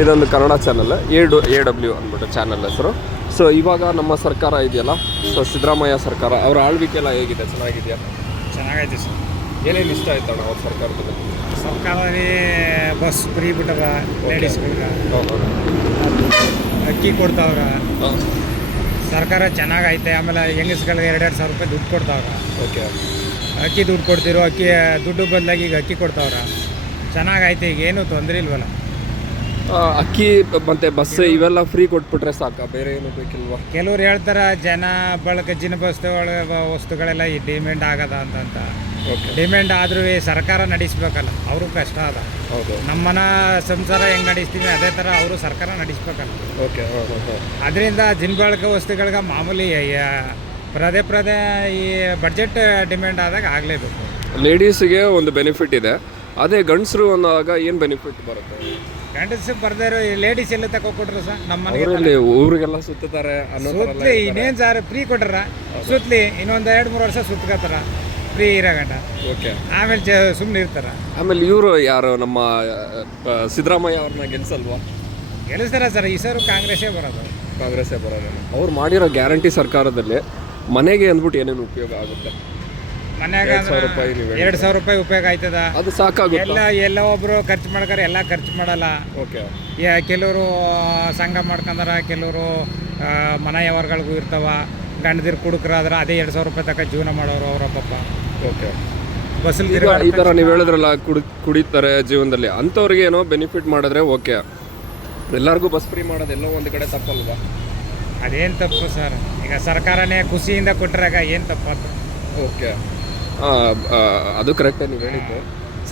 ಇದೊಂದು Kannada channel A ಡು A W ಅಂದ್ಬಿಟ್ಟು ಚಾನಲ್ ಹೆಸರು. ಸೊ ಇವಾಗ ನಮ್ಮ ಸರ್ಕಾರ ಇದೆಯಲ್ಲ? ಸೊ ಸಿದ್ದರಾಮಯ್ಯ ಸರ್ಕಾರ ಅವರ ಆಳ್ವಿಕೆ ಎಲ್ಲ ಹೇಗಿದೆ? ಚೆನ್ನಾಗಿದೆಯಾ? ಚೆನ್ನಾಗೈತೆ ಸರ್. ಏನೇನು ಇಷ್ಟ ಆಯ್ತಣ್ಣ ಅವ್ರ ಸರ್ಕಾರದಲ್ಲಿ ಸರ್ಕಾರದಲ್ಲಿ ಬಸ್ ಫ್ರೀ ಬಿಟ್ಟದ ಲೇಡೀಸ್ಗಳಿಗೆ ಅಕ್ಕಿ ಕೊಡ್ತಾವ್ರ. ಸರ್ಕಾರ ಚೆನ್ನಾಗೈತೆ ಆಮೇಲೆ ಹೆಂಗಸ್ಗಳಿಗೆ ಎರಡೆರಡು ಸಾವಿರ ರೂಪಾಯಿ ದುಡ್ಡು ಕೊಡ್ತಾವ್ರ. ಓಕೆ ಅಕ್ಕಿ ದುಡ್ಡು ಕೊಡ್ತಿರೋ ಅಕ್ಕಿ ದುಡ್ಡು ಬದಲಾಗಿ ಈಗ ಅಕ್ಕಿ ಕೊಡ್ತಾವ್ರ. ಚೆನ್ನಾಗೈತೆ ಈಗ ಏನೂ ತೊಂದರೆ ಇಲ್ವಲ್ಲ. ಅಕ್ಕಿ ಮತ್ತೆ ಬಸ್ ಇವೆಲ್ಲ ಫ್ರೀ ಕೊಟ್ಬಿಟ್ರೆ ಸಾಕ ಬೇರೆ ಏನು ಬೇಕಿಲ್ವಾ? ಕೆಲವ್ರು ಹೇಳ್ತಾರೆ ಜನ ಬಳಕೆ ಜಿನ ವಸ್ತುಗಳ ವಸ್ತುಗಳೆಲ್ಲ ಈ ಡಿಮ್ಯಾಂಡ್ ಆಗದ ಅಂತಂತ ಓಕೆ ಡಿಮ್ಯಾಂಡ್ ಆದ್ರೂ ಸರ್ಕಾರ ನಡೆಸ್ಬೇಕಲ್ಲ ಅವರು ಕಷ್ಟ ಅದ. ಹೌದು. ನಮ್ಮನ ಸಂಸಾರ ಹೆಂಗ್ ನಡೆಸ್ತೀವಿ ಅದೇ ಥರ ಅವರು ಸರ್ಕಾರ ನಡೆಸ್ಬೇಕಲ್ಲ. ಓಕೆ ಅದರಿಂದ ದಿನಬಳಕೆ ವಸ್ತುಗಳಿಗೆ ಮಾಮೂಲಿ ಪ್ರದೇ ಪ್ರದೇ ಪದೇ ಈ ಬಡ್ಜೆಟ್ ಡಿಮ್ಯಾಂಡ್ ಆದಾಗ ಆಗಲೇಬೇಕು. ಲೇಡೀಸ್ಗೆ ಒಂದು ಬೆನಿಫಿಟ್ ಇದೆ. ಅದೇ ಗಂಡಸರು ಅಂದಾಗ ಏನು ಬೆನಿಫಿಟ್ ಬರುತ್ತೆ? ಗಂಡಸು ಬರ್ದೇ ಇರೋ ಲೇಡೀಸ್ ಎಲ್ಲ ತಗೋ ಕೊಟ್ರು ಸರ್ ನಮ್ಮ ಮನೆಗೆ ಊರಿಗೆಲ್ಲ ಸುತ್ತಾರೆ ಅನ್ನೋ ಥರ ಎಲ್ಲ ಸುತ್ತಲಿ ಇನ್ನೇನು ಸರ್ ಫ್ರೀ ಕೊಟ್ರ ಸುತ್ತಲಿ ಇನ್ನೊಂದು ಎರಡು ಮೂರು ವರ್ಷ ಸುತ್ಕೋತಾರ ಫ್ರೀ ಇರೋ ಗಂಟ ಓಕೆ ಆಮೇಲೆ ಸುಮ್ಮನೆ ಇರ್ತಾರ. ಆಮೇಲೆ ಇವರು ಯಾರು ನಮ್ಮ ಆ, ಸಿದ್ದರಾಮಯ್ಯ ಅವ್ರನ್ನ ಗೆಲ್ಸಲ್ವಾ? ಗೆಲ್ಲಿಸ್ತಾರ ಸರ್ ಈ ಸಾರು ಕಾಂಗ್ರೆಸ್ಸೇ ಬರೋದು. ಕಾಂಗ್ರೆಸ್ಸೇ ಬರೋದು. ಅವ್ರು ಮಾಡಿರೋ ಗ್ಯಾರಂಟಿ ಸರ್ಕಾರದಲ್ಲಿ ಮನೆಗೆ ಅಂದ್ಬಿಟ್ಟು ಏನೇನು ಉಪಯೋಗ ಆಗುತ್ತೆ? ಮನ್ಯಾಗ ಎರಡ್ ಸಾವಿರ ರೂಪಾಯಿ ನೀವು ಹೇಳಿದ್ರೆ. ಎರಡು ಸಾವಿರ ರೂಪಾಯಿ ಉಪಯೋಗ ಆಯ್ತದ? ಅದು ಸಾಕಾಗುತ್ತೆ? ಎಲ್ಲ ಎಲ್ಲ ಒಬ್ರು ಖರ್ಚು ಮಾಡ್ತಾರೆ ಎಲ್ಲ ಖರ್ಚು ಮಾಡಲ್ಲ. ಓಕೆ. ಯಾ ಕೆಲವರು ಸಂಘ ಮಾಡ್ಕೊಂಡಾರ ಕೆಲವರು ಮನ ವ್ಯವಹಾರಗಳಿಗೂ ಇರ್ತಾವ. ಗಂಡದಿರ್ ಕುಡುಕರಾದ್ರೆ ಅದೇ ಎರಡು ಸಾವಿರ ರೂಪಾಯಿ ತಕ್ಕ ಜೀವನ ಮಾಡೋರು ಅವರ ಪಾಪ ಓಕೆ. ಬಸ್ಸಲ್ಲಿ ಈಗ ಈ ಥರ ನೀವು ಹೇಳಿದ್ರಲ್ಲ ಕುಡಿ ಕುಡಿತಾರೆ ಜೀವನದಲ್ಲಿ ಅಂಥವ್ರಿಗೆ ಏನೋ ಬೆನಿಫಿಟ್ ಮಾಡಿದ್ರೆ ಓಕೆ. ಎಲ್ಲರಿಗೂ ಬಸ್ ಫ್ರೀ ಮಾಡೋದು ಎಲ್ಲೋ ಒಂದು ಕಡೆ ತಪ್ಪಲ್ವಾ? ಅದೇನು ತಪ್ಪು ಸರ್ ಈಗ ಸರ್ಕಾರನೇ ಖುಷಿಯಿಂದ ಕೊಟ್ಟರಾಗ ಏನು ತಪ್ಪತ್ತು ಓಕೆ. ಅದು ಕರೆಕ್ಟ್ ನೀವು ಹೇಳಿದ್ದು.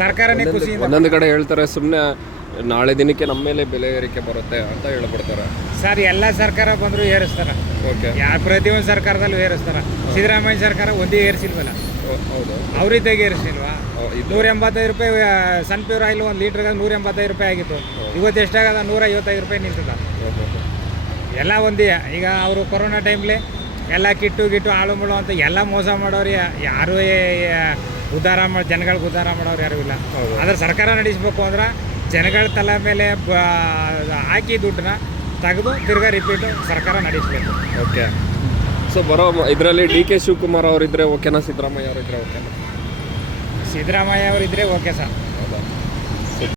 ಸರ್ಕಾರನೇ ಖುಷಿ ಒಂದೊಂದು ಕಡೆ ಹೇಳ್ತಾರೆ ಸುಮ್ಮನೆ ನಾಳೆ ದಿನಕ್ಕೆ ನಮ್ಮ ಮೇಲೆ ಬೆಲೆ ಏರಿಕೆ ಬರುತ್ತೆ ಅಂತ ಹೇಳ್ಬಿಡ್ತಾರೆ. ಸರ್ ಎಲ್ಲ ಸರ್ಕಾರ ಬಂದರೂ ಏರಿಸ್ತಾರ. ಓಕೆ ಯಾ ಪ್ರತಿಯೊಂದು ಸರ್ಕಾರದಲ್ಲೂ ಏರಿಸ್ತಾರ. ಸಿದ್ದರಾಮಯ್ಯ ಸರ್ಕಾರ ಒಂದೇ ಏರಿಸಿಲ್ವಲ್ಲ? ಹೌದು. ಅವ್ರಿದ್ದಾಗ ಏರಿಸಿಲ್ವಾ? ನೂರ ಎಂಬತ್ತೈದು ರೂಪಾಯಿ ಸನ್ ಪ್ಯೂರ್ ಆಯಿಲ್ ಒಂದು ಲೀಟ್ರ್ಗೆ ನೂರ ಎಂಬತ್ತೈದು ರೂಪಾಯಿ ಆಗಿತ್ತು. ಇವತ್ತು ಎಷ್ಟಾಗದ? ನೂರ ಐವತ್ತೈದು ರೂಪಾಯಿ ನಿಲ್ತದ. ಹೌದು. ಎಲ್ಲ ಒಂದೇ. ಈಗ ಅವರು ಕೊರೋನಾ ಟೈಮ್ಲಿ ಎಲ್ಲ ಕಿಟ್ಟು ಗಿಟ್ಟು ಆಳು ಮುಳು ಅಂತ ಎಲ್ಲ ಮೋಸ ಮಾಡೋರು ಯಾರು ಉದ್ಧಾರ ಮಾಡಿ ಜನಗಳಿಗೆ ಉದ್ಧಾರ ಮಾಡೋರು ಯಾರು ಇಲ್ಲ. ಆದ್ರೆ ಸರ್ಕಾರ ನಡೆಸ್ಬೇಕು ಅಂದ್ರೆ ಜನಗಳ ತಲೆ ಮೇಲೆ ಹಾಕಿ ದುಡ್ಡನ್ನ ತೆಗೆದು ತಿರ್ಗಾ ರಿಪೀಟು ಸರ್ಕಾರ ನಡೆಸಬೇಕು. ಓಕೆ. ಸೊ ಬರೋ ಇದರಲ್ಲಿ ಡಿ ಕೆ ಶಿವಕುಮಾರ್ ಅವರಿದ್ದರೆ ಓಕೆನಾ? ಸಿದ್ದರಾಮಯ್ಯ ಅವರಿದ್ರೆ ಓಕೆನಾ? ಸಿದ್ದರಾಮಯ್ಯ ಅವರಿದ್ದರೆ ಓಕೆ ಸರ್.